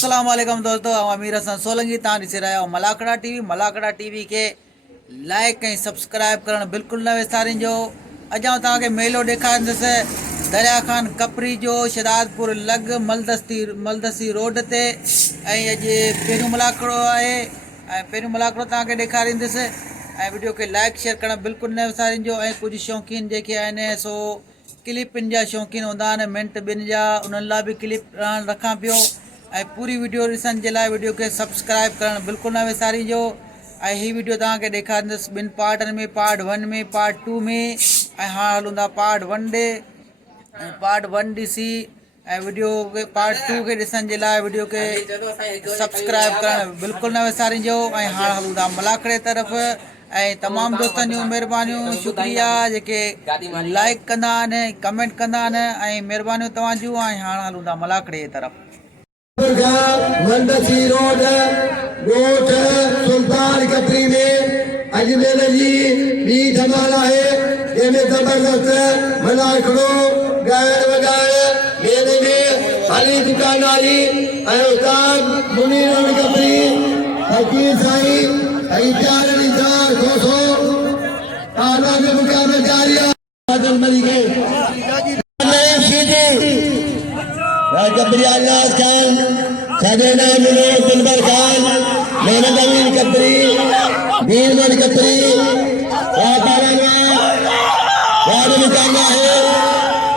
अस्सलाम वालेकुम दोस्तों, अमीर हसन सोलंकी तव्हां ॾिसी रहिया आहियो मलाकड़ा टीवी खे लाइक ऐं सब्सक्राइब करणु बिल्कुलु न विसारिजो। अॼु आउं तव्हांखे मेलो ॾेखारींदुसि दरिया खान कपरी जो शहदादपुर लग मलदसी रोड ते। ऐं अॼु पहिरियों मलाकड़ो आहे ऐं पहिरियों मलाकड़ो तव्हांखे ॾेखारींदुसि। ऐं वीडियो खे लाइक शेयर करणु बिल्कुलु न विसारिजो। ऐं कुझु शौक़ीन जेके आहिनि सो क्लिपनि जा शौक़ीन हूंदा आहिनि, मिंट ॿिनि जा, उन्हनि लाइ बि क्लिप रखां पियो। ऐं पूरी वीडियो ॾिसण जे लाइ वीडियो खे सब्सक्राइब करणु बिल्कुलु न विसारिजो। ऐं हीअ वीडियो तव्हांखे ॾेखारींदुसि ॿिनि पार्टनि में, पार्ट 1 में, पार्ट 2 में। ऐं हाणे हलूं था पार्ट 1 ॾे। ऐं पार्ट 1 ॾिसी ऐं वीडियो खे पार्ट 2 खे ॾिसण जे लाइ वीडियो खे सब्सक्राइब करणु बिल्कुलु न विसारिजो। ऐं हाणे हलूं था मलाकड़े तरफ़। ऐं तमामु दोस्तनि जूं महिरबानियूं, शुक्रिया जेके लाइक कंदा आहिनि, कमेंट कंदा आहिनि, ऐं महिरबानियूं तव्हांजूं। ऐं हाणे हलूं था मलाकड़े तरफ़। मलदसी रोड गोठ सुल्तान कपरी में अजमेर जी ॿी धमाल आहे, जंहिंमें ज़बरदस्त मलाकड़ो ॻाइण वॼाइण मेले में हली दुकानदारी ऐं उस्ताद मुनीर कपरी फकीर साईं ऐं प्यार निसार खोसो आला में मुकाम जारी आदम मलिक कपरी अल्लाह खान सदेना मिलो दिलबर खान मोहम्मद अमीन कपरी दीनमन कपरी वातावरण वाद मुकाना है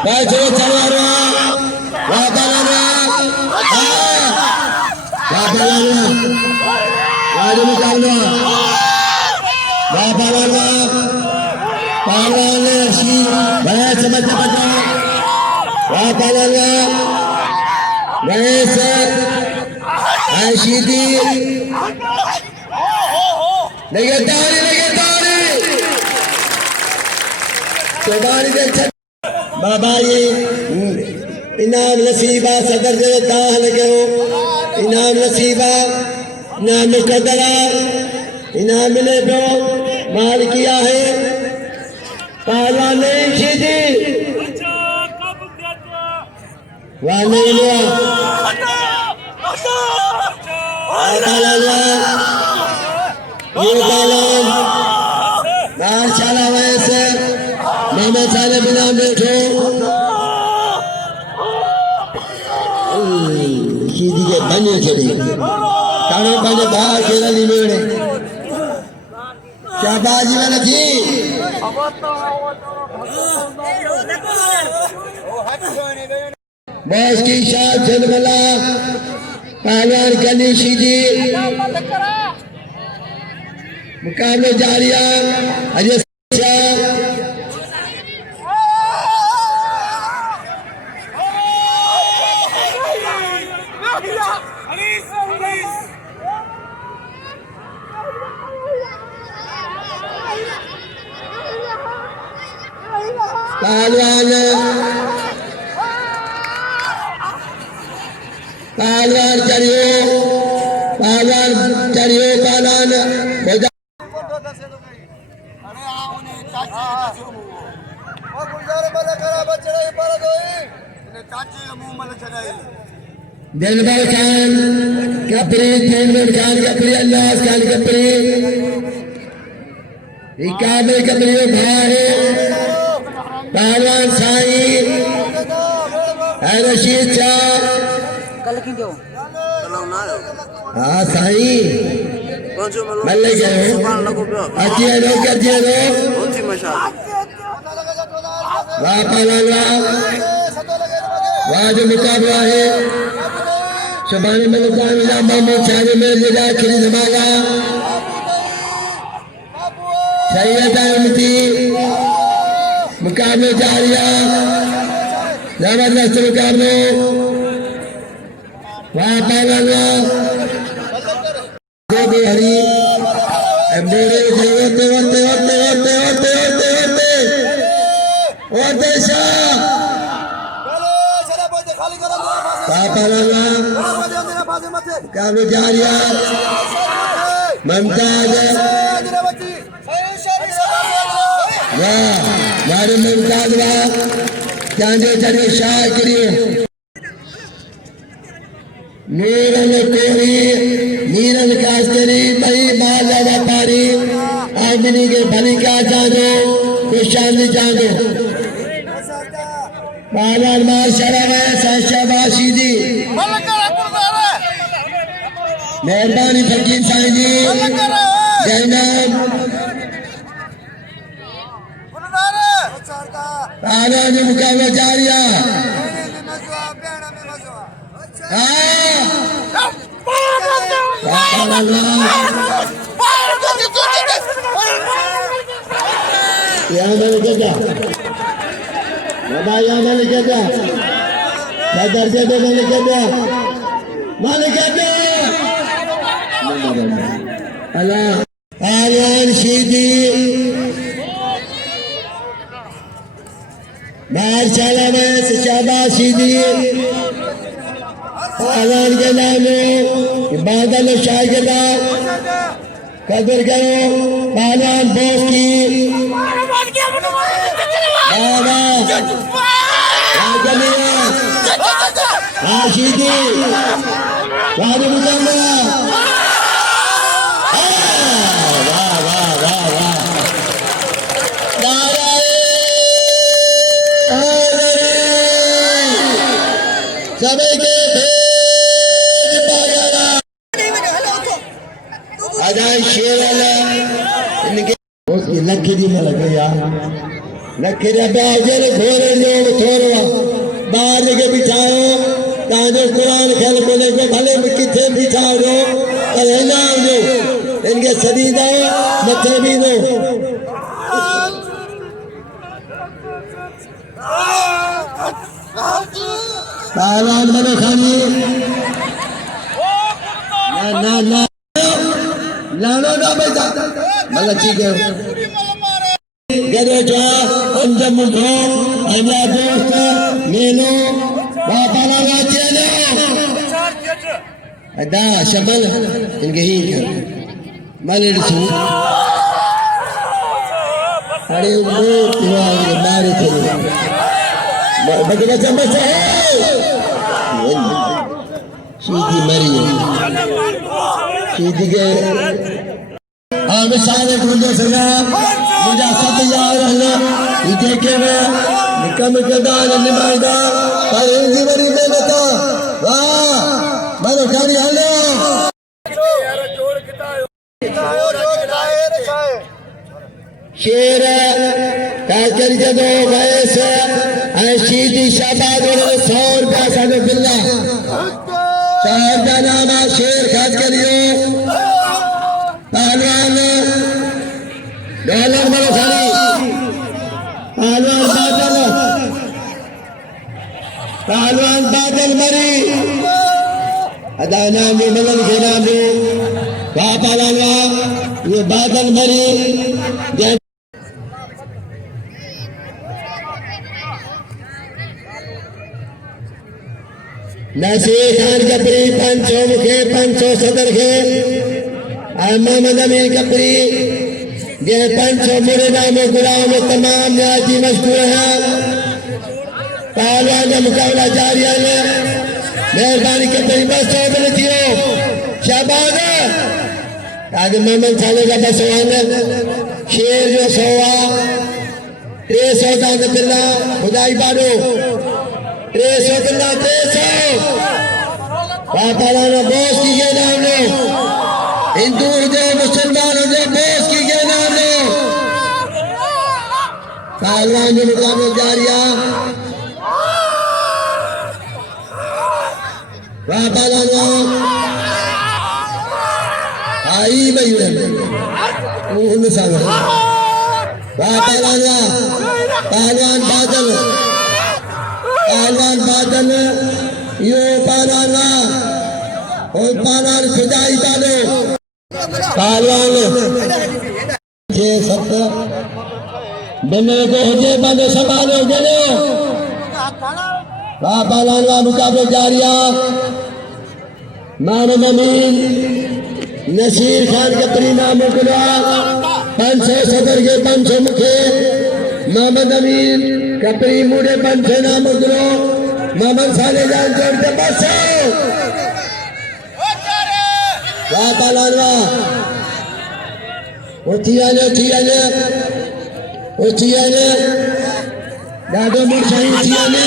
बैठो चलवारा वातावरण वाद मुकाना वातावरण पालन शी भय समझ बचा वातावरण गणेश आशीदी बाबा ये इनाम नसीबा सदर जे दान कयो, इनाम नसीबा इनाम मुकदरा इनाम मिले पियो मालिकिया है पाला नहीं शीदी वाले शाला वैसे मामा साले बिना बैठो सीधी के बने चली काने बने बाहर खेलनी मेरे क्या बाजी वाला थी बस की शाह जलमला पहलवान गणेशी जी मुकाबले जारिया अजय पहलवान चढ़ियो पालन दिलबर खान कपरी अल्लाह खान कपरी इकाबे कपरी भाई पहलवान साईं रशीद शाह हाँ साईं मल्ले गए अच्छी रो कर दिए रो वाह पहलवान वाह जो मुकाबला है शबानी मलिकान मामू चारे में जिला खिली धमाका सैयद अहमदी मुकाबले जारिया जबरदस्त मुकाबले वाह पहलवान देवी हरी मेरे होते होते होते होते होते होते होते होते शाह मुकाबले जारिया ममताज वाह मारे ममताज वाह चांदे चढ़े शाह करिए नीरज कोरी, नीरज कास्करी, भाई बाला व्यापारी, आदमी के भली क्या चाहो, खुश शांति चाहो। बाजार मार शराब है, शाबाशी जी। मेहरबानी फकीर साईं जी, जैनब तारा जी मुकाबला जारिया। यहाँ मैंने क्या क्या यहाँ मैंने क्या क्या दर्जे पे मैंने क्या क्या मालिक क्या क्या अल्लाह आर्यन शीदी बाहर चाला में शाबाशी दी आवान के नाम बादल शागिदा कदर करो बालान बोस की बाबा राजमिया आशीदी वादी मुजम्मा वाह वाह वाह वाह सभी के अजाय शेर वाला इनके उसकी लक्की दी मलक यार लक्की रे बाजर घोरे लोग थोरवा बाहर के बिछाओ ताजो कुरान खेल बोले को भले में किथे बिछाओ दो और नाम दो इनके सदी दो मथे भी दो पहलवान बनो खानी ना ना लानो ना बेटा मतलब ठीक है गरे जो अंजम मुझो अन्या दोस्त मेलो वापारा वाचेलो अदा शमल इनके ही मलिर सु अरे वो मारे थे बच्चा बच्चा है सीधी मरी सीधी के हाँ मिसाल एक मुझे सगा मुझे सत यार रहना इधर के में निकम के दान निभाएगा पर इंदी बड़ी मेहनत वाह मरो खानी हलो शेर काकर जदो वैस सीधी शाबाद 100 रुपया साढ़े बिल्ला शहर का नाम शेर खास करियो पहलवान डॉलर मरो खाली पहलवान बादल मरी अदा नाम ये मलन के नाम वाह पहलवान ये बादल मरी नसीर खान कपरी 500 मुखे 500 सदर के मोहम्मद अमीर कपरी ये 500 मुरे नाम गुलाम तमाम न्याजी मशहूर हैं पहलवान का मुकाबला जारी है मेहरबानी कपरी बस तो मिलती हो शाबाद आज मोहम्मद साले का बसवान शेर जो सोवा 300 का बिल्ला खुदाई बारो 300 बिल्ला 300 वापाराना बोस की ये नाम लो हिंदू दे मुसलमान दे बोस की ये नाम लो पहलवान जो मुकाबला जारिया वापाराना आई बयूरन उन सागर वापाराना पहलवान बादल यो पहलवाना और पहलवान खुदाई डालो पहलवान ये सब बने को हो बने संभालो गलो पहलवान का मुकाबला जारिया मोहम्मद अमीन नसीर खान के परिणाम मुकला 500 सदर के 500 मुखे मोहम्मद अमीन कपरी मुड़े 500 नाम मुकलो मोहम्मद साले जान जोड़ के बस वाह पहलवान वाह उठी आने दादो मुर्शाही उठी आने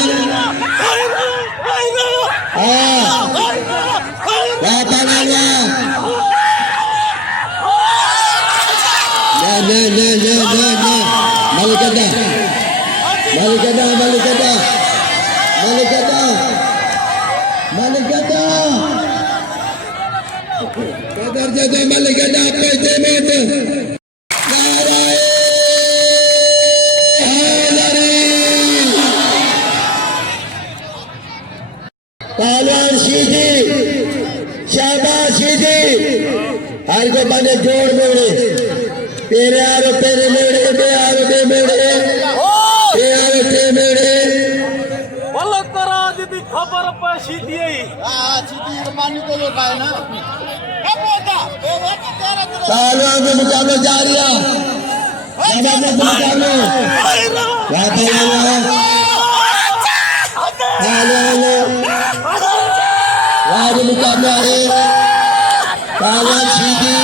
वाह पहलवान वाह ले Malikada Kadar jada Malikada pete mete Narai Hadari Pahluan Shidi Syabas Shidi हर को बने जोड़ मेरे तेरे आरो तेरे मेरे बे आरो बे मेरे ते आरो ते मेरे बलक करा दीदी खबर पे सीधी सीधी मानी को लोग आए ना पहलवान के मुकाबले जारी है जबरदस्त मुकाबले वाह मुकाबला है पहलवान सीधी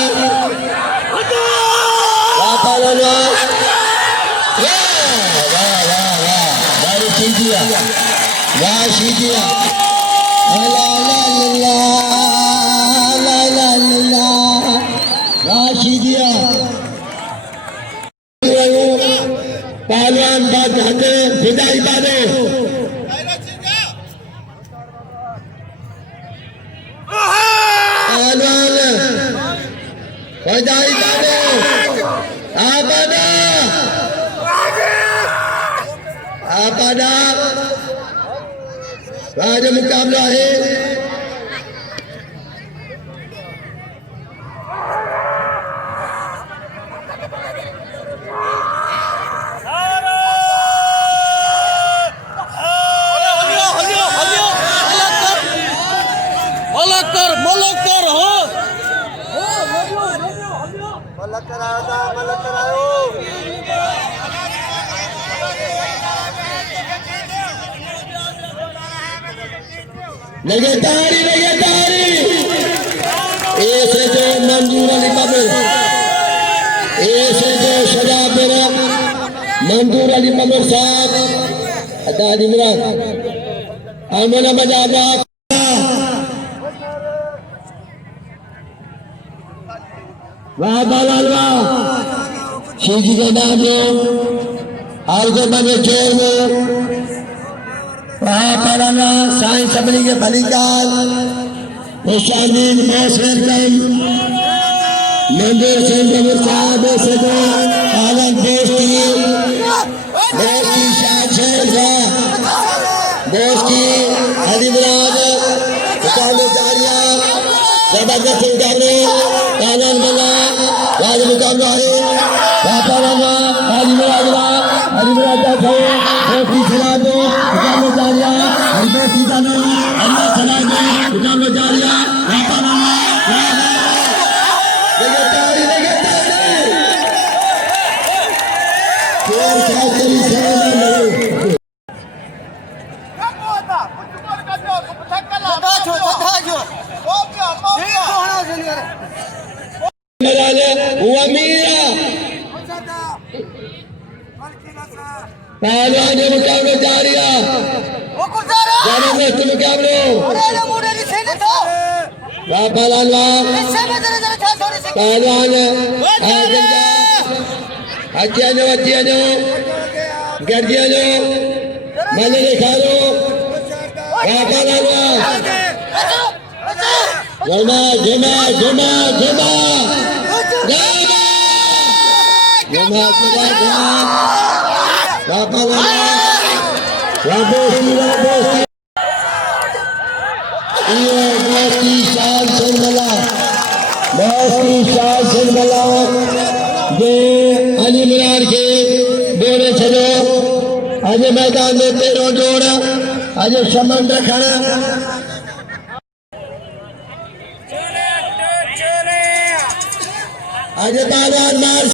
वाह सीधिया पहलवान बात हते विदाई बादो पहलवान विदाई बादो आबादा राज मुकाबला है लगातारी ऐसे जो मंजूर अली कबीर ऐसे जो शजाब मेरा मंजूर अली कबीर साहब अदाद इमरान अमन मजाबा वाह बालाल वाह शीजी के नाम लो हाल को बने जोर में वहाँ पढ़ाना साइंस सबनी के भलीकाल मुशामिल मोस्ट वेलकम मंदिर सिंह कबीर साहब से दो आनंद दोस्ती दोस्ती हरिमराज मुकाबले जारिया जबरदस्त मुकाबले आनंद बना राज मुकाबला है वहाँ पढ़ाना हरिमराज का दोस्ती चला दो मुकाबले जारिया दोस्ती का नाम अल्लाह चला दो मुकाबले जारिया पहलवान के मुकाबले जारिया जबरदस्त मुकाबले पहलवान हथियानो गर्जियानो मैंने देखा लो घुमा घुमा घुमा घुमा घुमा अली इमरान के बोले चलो आज मैदान में तेरो जोड़ आज समंदर खड़ा आज पहलवान मार